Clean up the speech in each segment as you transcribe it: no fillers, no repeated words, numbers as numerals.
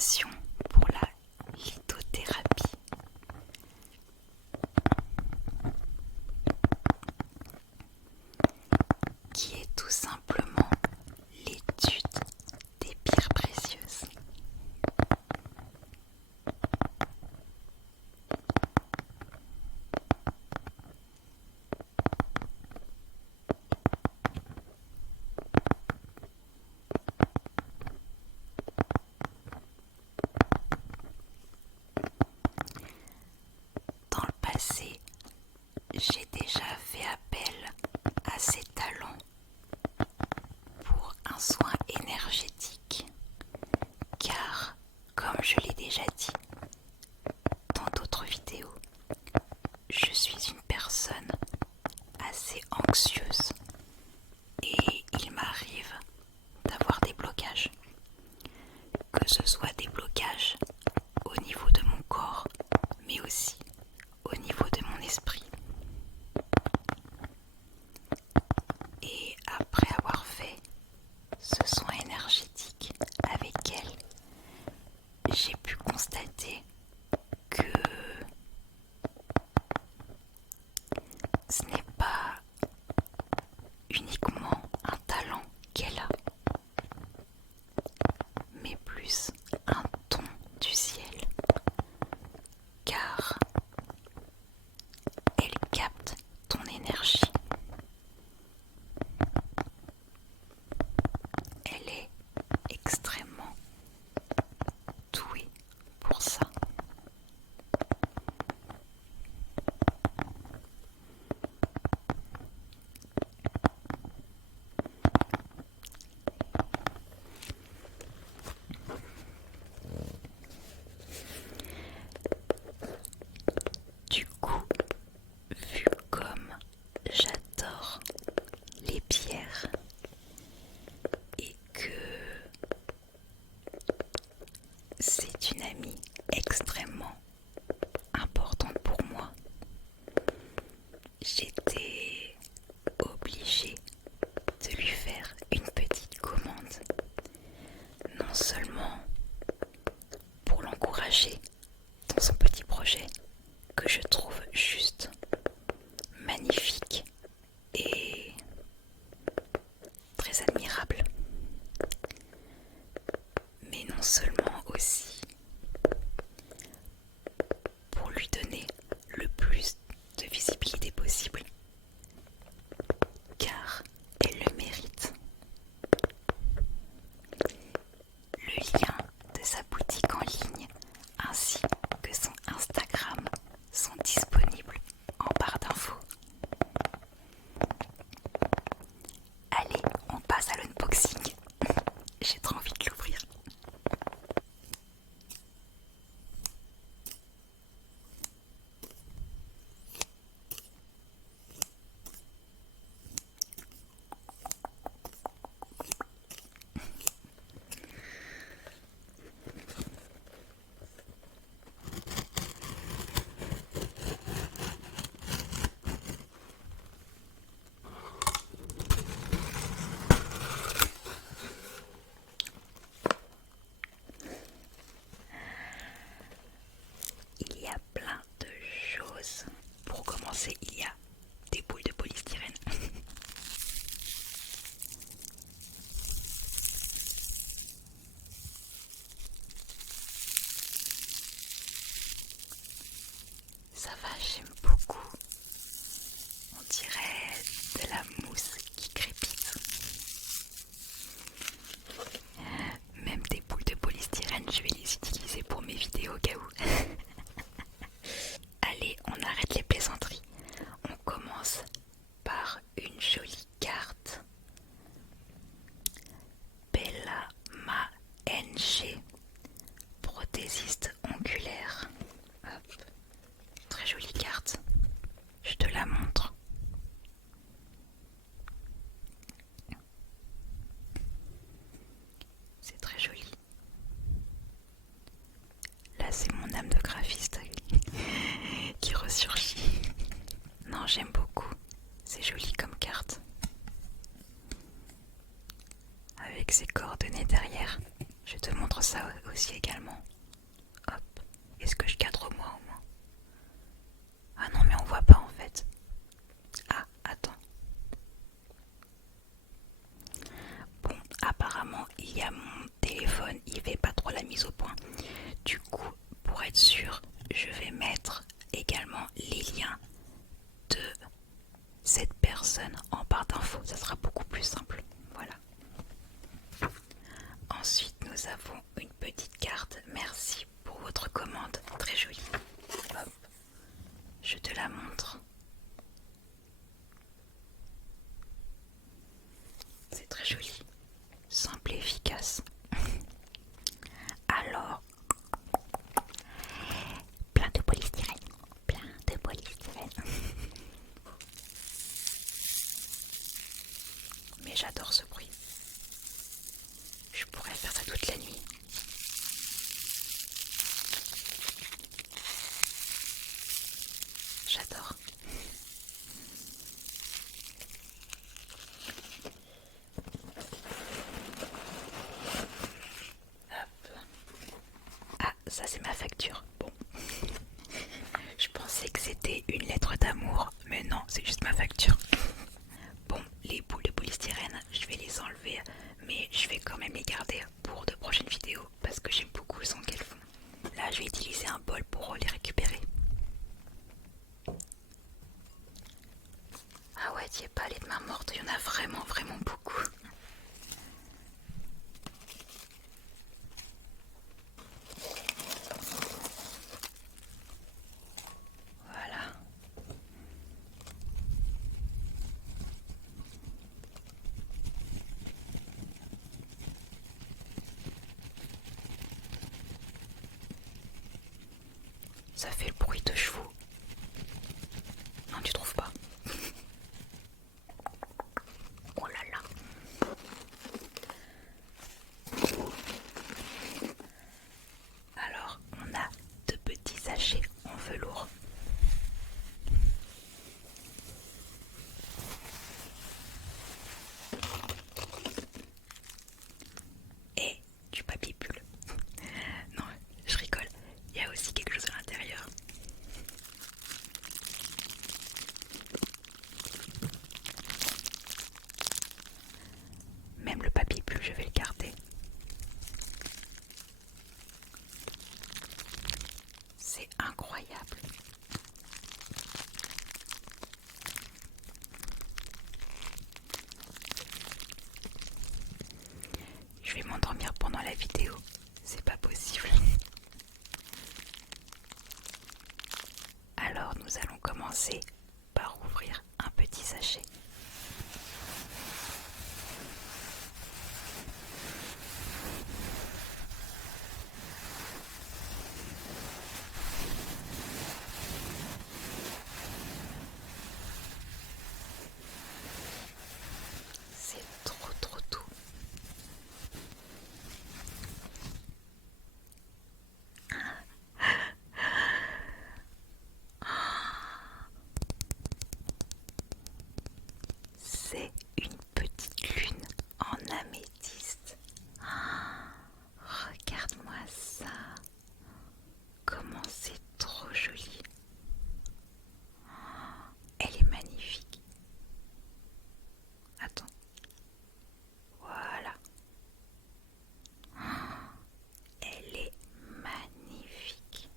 passion pour la lithothérapie. Qui est tout simplement l'étude des pierres précieuses. Dans le passé, j'ai déjà fait appel à ces talents pour un soin énergétique, car, comme je l'ai déjà dit dans d'autres vidéos, je suis une personne assez anxieuse et il m'arrive d'avoir des blocages, que ce soit des blocages au niveau de mon corps, mais aussi au niveau de mon esprit. Et après avoir fait ce soin énergétique avec elle, j'ai pu constater que ce n'est pas uniquement un talent qu'elle a, mais plus un don du ciel, car elle capte ton énergie. Elle est extrêmement douée pour ça. Du coup, vu comme j'adore les pierres et que c'est une amie extrêmement importante pour moi, j'étais obligée de lui faire une petite commande, non seulement pour l'encourager dans son petit projet que je trouve juste magnifique et très admirable, mais non seulement aussi pour lui donner le plus de visibilité possible, car elle le mérite. Le lien de sa boutique en ligne ainsi que son Instagram sont disponibles en barre d'infos. Allez, on passe à l'unboxing. J'ai trop envie de l'ouvrir. Il y a plein de choses. Pour commencer, il y a des boules de polystyrène. Ça va, j'aime beaucoup. On dirait de la mousse qui crépite. Même des boules de polystyrène, je vais les utiliser pour mes vidéos au cas où. Allez, on arrête les plaisanteries. On commence par une jolie carte. Bella Ma NG, prothésiste ongulaire. Hop. Très jolie carte. Je te la montre. C'est très joli. Là, c'est mon âme de graphiste qui ressurgit. Non, j'aime beaucoup. C'est joli comme carte. Avec ses coordonnées derrière. Je te montre ça aussi également. avons une petite carte. Merci pour votre commande, très jolie. Hop, je te la montre. C'est très joli, simple et efficace. Alors, plein de polystyrène, plein de polystyrène. Mais j'adore ce bruit. Je pourrais faire ça toute la nuit. J'adore. Hop. Ah, ça c'est ma facture. Bon. Je pensais que c'était une lettre d'amour, mais non, c'est juste ma facture. Bon, les boules de polystyrène, je vais les enlever, mais je vais quand même les garder pour de prochaines vidéos parce que j'aime beaucoup le son qu'elles font. Là, je vais utiliser un bol pour les récupérer. Ah ouais, t'y es pas allé de main morte, il y en a vraiment, vraiment beaucoup. Voilà. Ça fait le bruit de chevaux. Non, tu trouves pas? Oh là là. Alors, on a deux petits sachets en velours. Et du papier bulle. Non, je rigole. Il y a aussi quelque chose à l'intérieur. Même le papier bulle, je vais le garder. C'est incroyable. Je vais m'endormir pendant la vidéo. C'est pas possible. Alors nous allons commencer par ouvrir un petit sachet. C'est trop doux. C'est une petite lune en améthyste. Regarde-moi ça. Comment c'est trop joli. Elle est magnifique. Attends. Voilà. Elle est magnifique.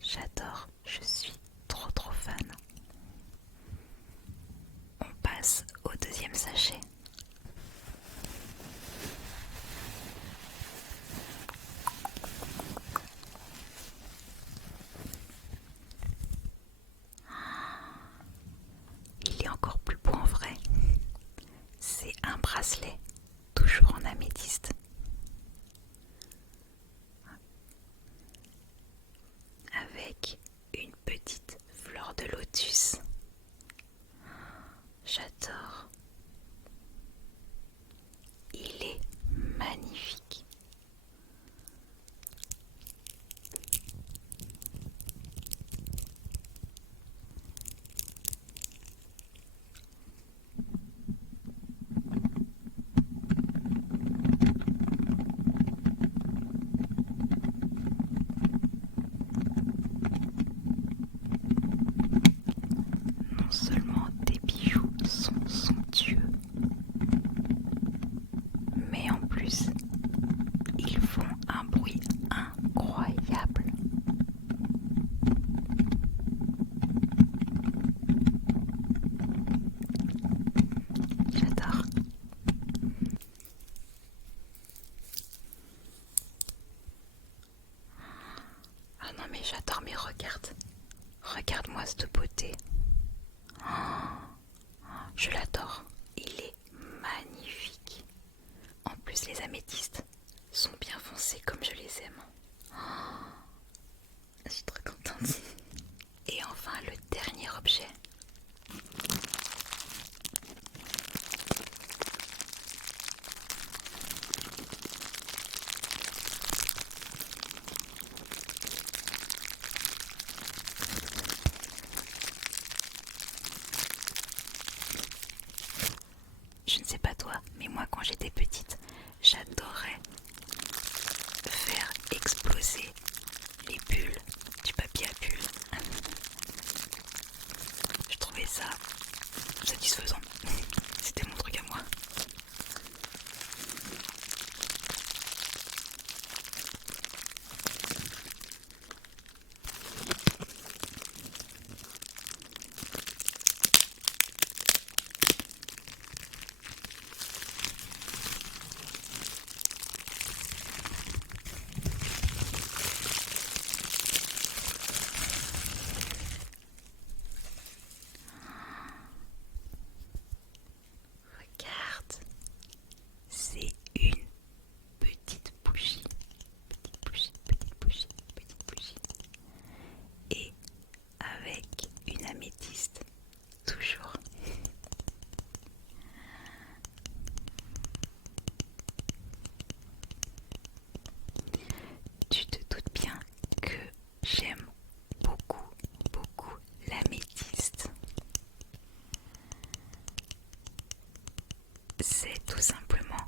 J'adore, je suis trop fan. On passe au deuxième sachet. Il est encore plus beau en vrai. C'est un bracelet, toujours en améthyste. Avec une petite fleur de lotus. J'adore. Il est magnifique. je ne sais pas toi, mais moi quand j'étais petite, j'adorais faire exploser les bulles du papier à bulles. Je trouvais ça satisfaisant. C'était mon truc à moi. Regarde, c'est une petite bougie, petite bougie, petite bougie, petite bougie. Et avec une améthyste, toujours. Tu te doutes bien que j'aime beaucoup, beaucoup l'améthyste. C'est tout simplement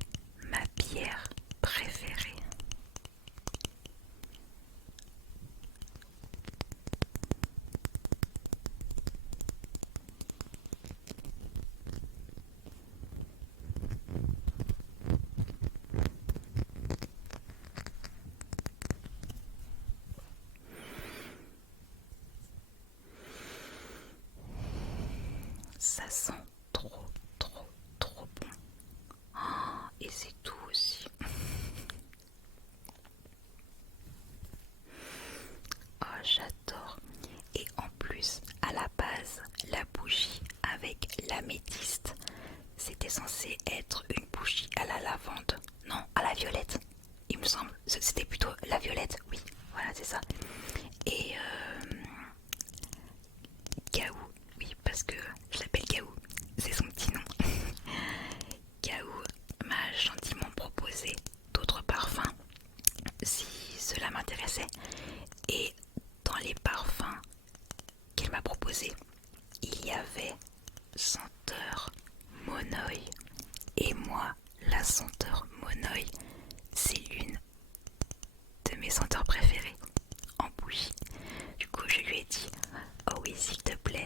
ma pierre préférée. Ça sent trop, trop, trop bon. Oh, et c'est tout aussi. Oh, j'adore. Et en plus, à la base, la bougie avec l'améthyste, c'était censé être une bougie à la lavande. Non, à la violette, il me semble. C'était plutôt la violette, oui. Voilà, c'est ça. Et Gaou, oui, parce que je l'appelle Gaou. C'est son petit nom. Gaou m'a gentiment proposé d'autres parfums si cela m'intéressait. Et dans les parfums qu'elle m'a proposés, il y avait senteur Monoï. Et moi, la senteur Monoï, c'est l'une de mes senteurs préférées en bougie. Du coup, je lui ai dit: oh oui, s'il te plaît,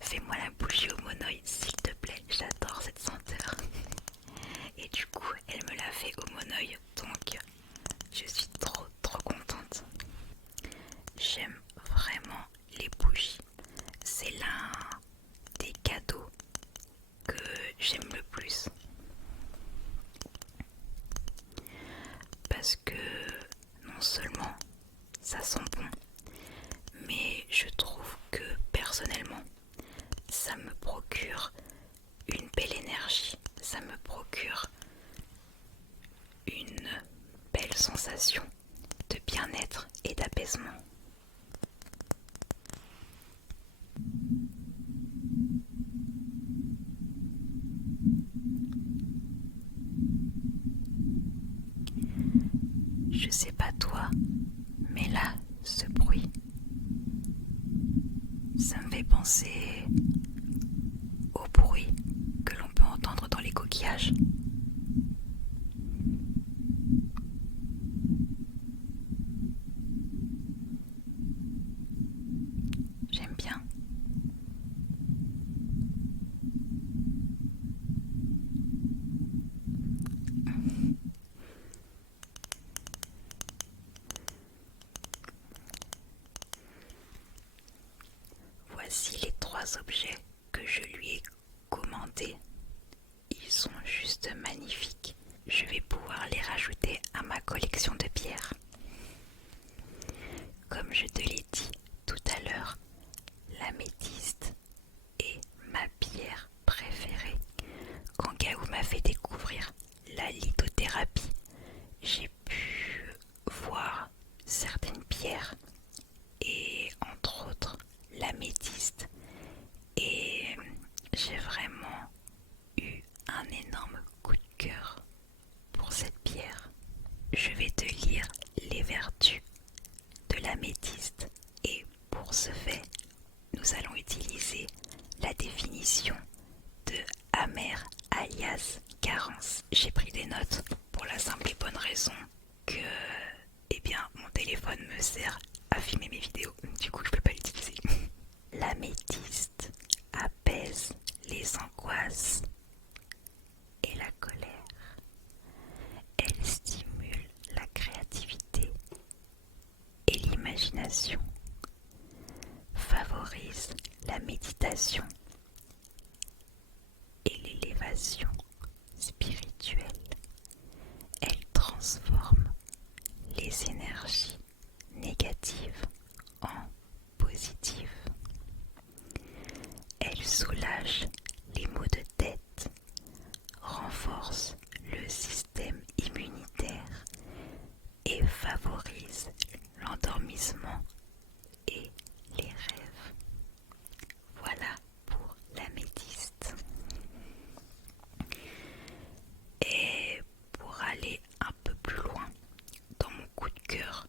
fais-moi la bougie au Monoï, s'il te plaît, j'adore cette senteur. Et du coup, elle me l'a fait au Monoï, donc je suis trop, trop contente. J'aime vraiment les bougies. C'est l'un des cadeaux que j'aime le plus. Parce que non seulement ça sent bon, mais je trouve que personnellement, ça me procure une belle énergie, ça me procure une belle sensation de bien-être et d'apaisement. Je sais pas toi, mais là, ce bruit, ça me fait penser au bruit que l'on peut entendre dans les coquillages. J'aime bien. Voici les 3 objets que je lui ai commandés. Ils sont juste magnifiques. Je vais pouvoir les rajouter à ma collection de pierres. Comme je te l'ai dit tout à l'heure, l'améthyste est ma pierre préférée. Quand Gaou m'a fait découvrir la lithothérapie, j'ai pu voir certaines pierres et entre autres l'améthyste, et j'ai vraiment eu un énorme coup de cœur pour cette pierre. Je vais te lire les vertus de l'améthyste et pour ce fait, nous allons utiliser la définition de Amer alias Carence. J'ai pris des notes pour la simple et bonne raison que mon téléphone me sert à filmer mes vidéos, du coup je peux pas l'utiliser. L'améthyste apaise les angoisses et la colère. Elle stimule la créativité et l'imagination, favorise la méditation et l'élévation spirituelle. Elle transforme les énergies négatives en positives. Elle soulage les maux de tête, renforce le système immunitaire et favorise l'endormissement et les rêves. Voilà pour l'améthyste. Et pour aller un peu plus loin dans mon coup de cœur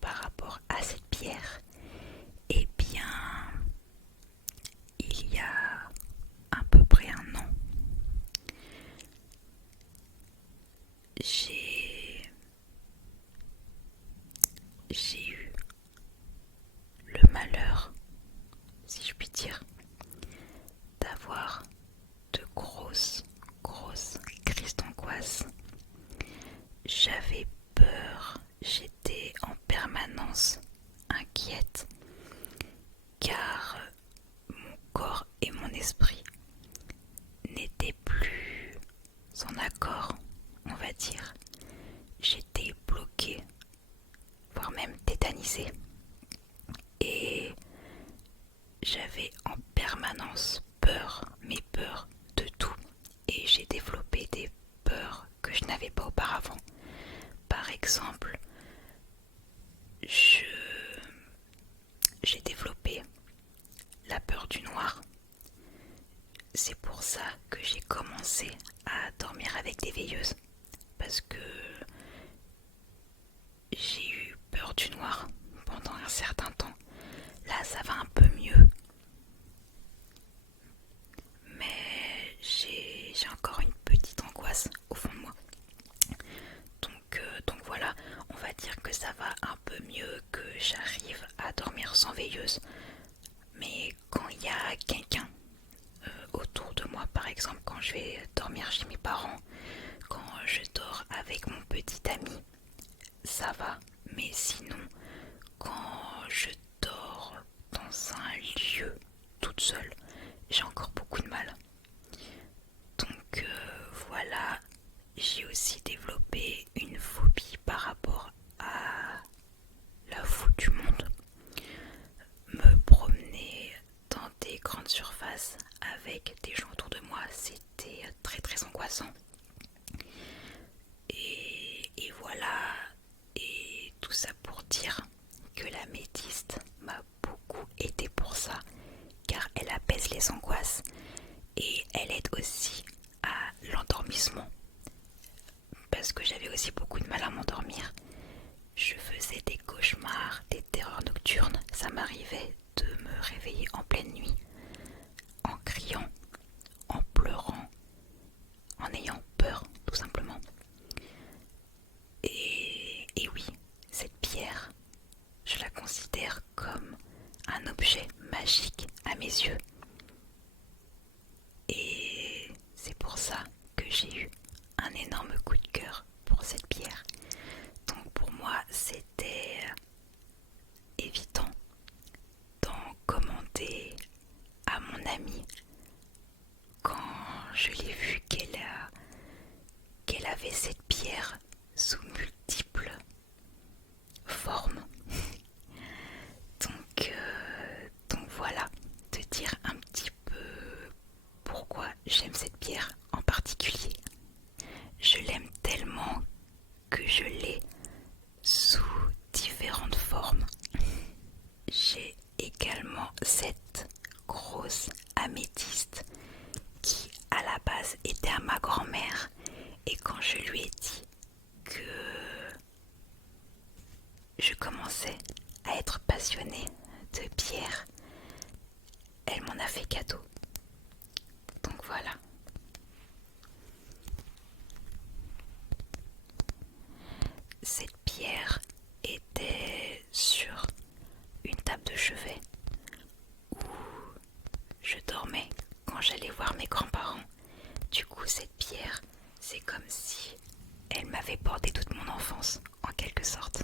par rapport à cette pierre, il y a à peu près un an, j'ai eu le malheur, si je puis dire, d'avoir de grosses crises d'angoisse. J'avais peur, j'étais en permanence inquiète car mon corps et mon esprit n'étaient plus en accord, on va dire. J'étais bloquée, voire même tétanisée, et j'avais en permanence peur, mes peurs de tout, et j'ai développé des peurs que je n'avais pas auparavant. Par exemple, j'ai développé la peur du noir. C'est pour ça que j'ai commencé à dormir avec des veilleuses, parce que j'ai eu peur du noir pendant un certain temps. Là, ça va un peu mieux, mais j'ai encore une petite angoisse au fond de moi. Donc voilà, on va dire que ça va un peu mieux, que j'arrive à dormir sans veilleuse. Mais quand il y a quelqu'un autour de moi, par exemple quand je vais dormir chez mes parents, quand je dors avec mon petit ami, ça va. Mais sinon, quand je dors dans un lieu toute seule, j'ai encore beaucoup de mal. Donc voilà, j'ai aussi développé une phobie par rapport à la foule du monde. Me promener dans des grandes surfaces avec des gens autour de moi, c'était très angoissant. Et voilà, et tout ça pour dire que l'améthyste m'a beaucoup aidé pour ça, car elle apaise les angoisses et elle aide aussi à l'endormissement, parce que j'avais aussi beaucoup de mal à m'endormir. Je faisais des cauchemars, des terreurs nocturnes. Ça m'arrivait de me réveiller en pleine nuit, en criant, en pleurant, en ayant peur, tout simplement. Et oui, cette pierre, je la considère comme un objet magique à mes yeux. Et c'est pour ça que j'ai eu un énorme coup de cœur pour cette pierre. Donc pour moi, c'était évident d'en commander à mon amie quand je l'ai vu qu'elle avait cette pierre sous multiples formes. Donc voilà, te dire un petit peu pourquoi j'aime cette pierre en particulier. Je l'aime tellement que je l'ai sous différentes formes. J'ai également cette grosse améthyste qui à la base était à ma grand-mère, et quand je lui ai dit que je commençais à être passionnée de pierre, elle m'en a fait cadeau. Donc voilà. cette pierre était sur une table de chevet où je dormais quand j'allais voir mes grands-parents. Du coup, cette pierre, c'est comme si elle m'avait porté toute mon enfance, en quelque sorte.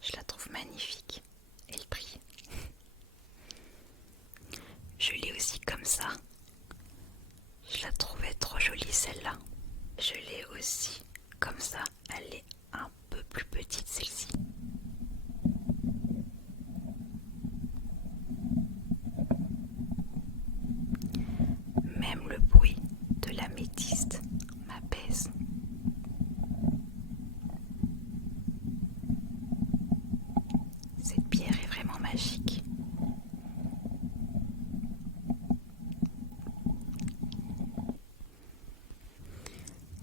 Je la trouve magnifique. Elle brille. Je l'ai aussi comme ça. Je la trouvais trop jolie celle-là. Je l'ai aussi comme ça. Elle est un peu plus petite celle-ci. Même le bruit de l'améthyste m'apaise. Cette pierre est vraiment magique.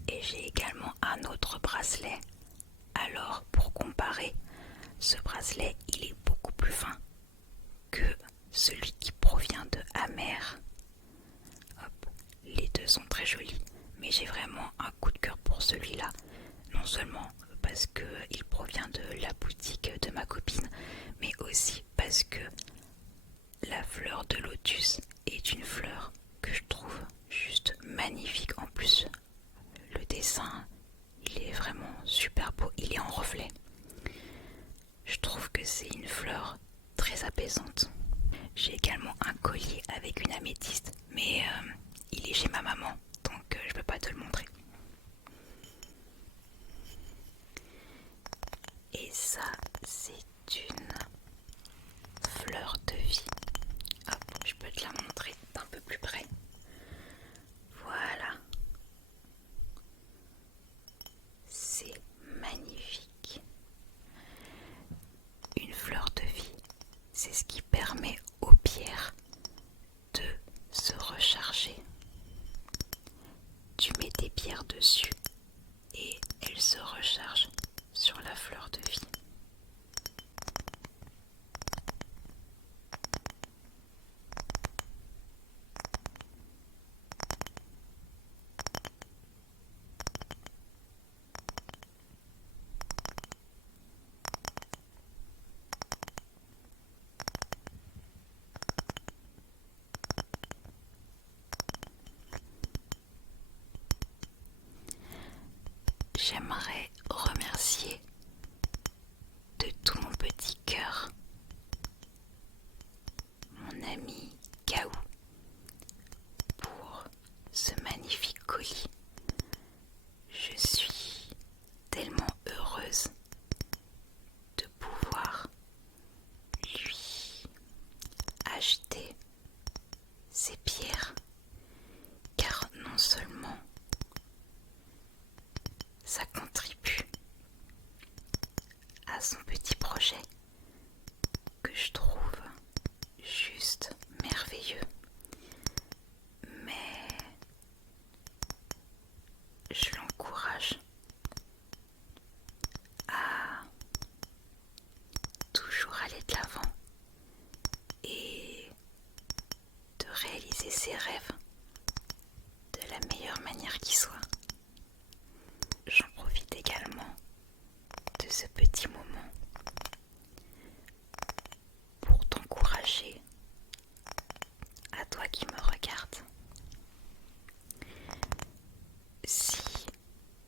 Et j'ai également un autre bracelet. Alors, pour comparer, ce bracelet, il est beaucoup plus fin que celui qui provient de Amer. Hop, les deux sont très jolis, mais j'ai vraiment un coup de cœur pour celui-là. Non seulement parce qu'il provient de la boutique de ma copine, mais aussi parce que la fleur de lotus est une fleur que je trouve juste magnifique. En plus, le dessin, il est vraiment super beau, il est en reflet. Je trouve que c'est une fleur très apaisante. J'ai également un collier avec une améthyste, mais il est chez ma maman, donc je peux pas te le montrer. Et ça, c'est une fleur de vie. Hop, je peux te la montrer d'un peu plus près. Voilà. C'est magnifique. Une fleur de vie, c'est ce qui permet aux pierres de se recharger. Tu mets tes pierres dessus et elles se rechargent sur la fleur de vie. J'aimerais remercier de tout mon petit cœur mon ami Gaou pour ce magnifique colis. Je suis tellement heureuse de pouvoir lui acheter ces pierres, car non seulement ça contribue à son petit projet que je trouve juste merveilleux, mais je l'encourage à toujours aller de l'avant et de réaliser ses rêves de la meilleure manière qui soit. J'en profite également de ce petit moment pour t'encourager, à toi qui me regardes. Si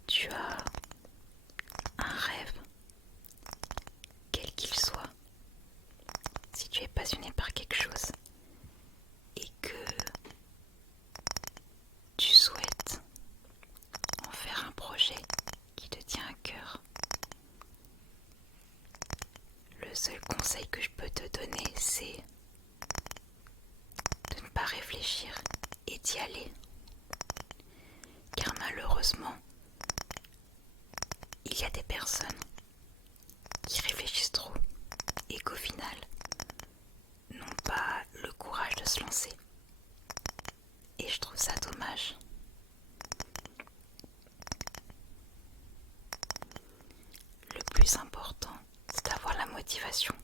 tu as un rêve, quel qu'il soit, si tu es passionné par quelque chose et que tu souhaites en faire un projet qui te tient à cœur, le seul conseil que je peux te donner, c'est de ne pas réfléchir et d'y aller. Car malheureusement, il y a des personnes qui réfléchissent trop et qu'au final n'ont pas le courage de se lancer. Et je trouve ça dommage. Le plus important, c'est d'avoir la motivation.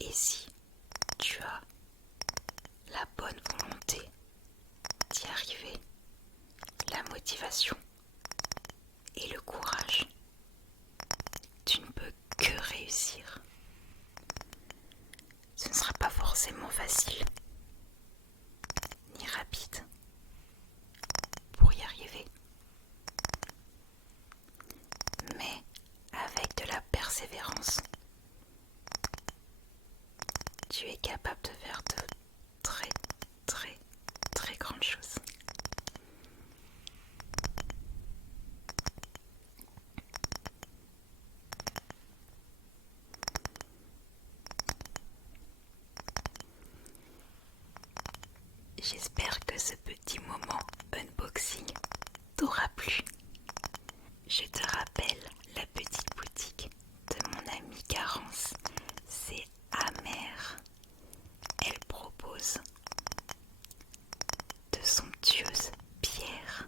Et si tu as la bonne concentration et le courage, tu ne peux que réussir. Ce ne sera pas forcément facile, ni rapide pour y arriver. Mais avec de la persévérance, tu es capable de faire de très, très, très grandes choses. J'espère que ce petit moment unboxing t'aura plu. Je te rappelle la petite boutique de mon amie Garance, c'est Amer. Elle propose de somptueuses pierres,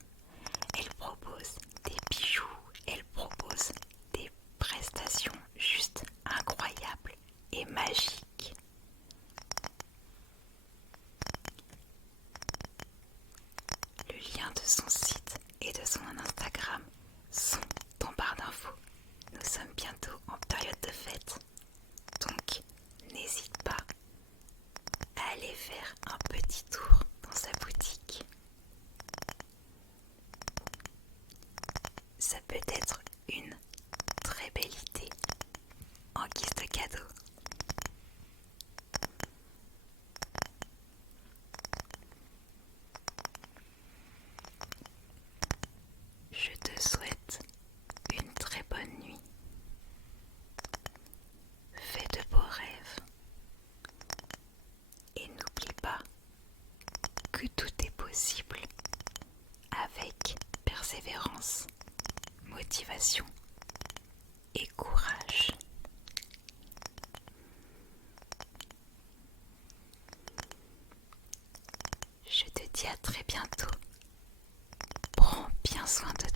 elle propose des bijoux, elle propose des prestations juste incroyables et magiques. Le lien de son site et de son Instagram sont en barre d'infos. Nous sommes bientôt en période de fête, donc n'hésite pas à aller faire un petit tour dans sa boutique. Ça peut être une très belle idée en guise de cadeau. Je te souhaite une très bonne nuit. Fais de beaux rêves. Et n'oublie pas que tout est possible avec persévérance, motivation et courage. Je te dis à très bientôt. Prends bien soin de toi.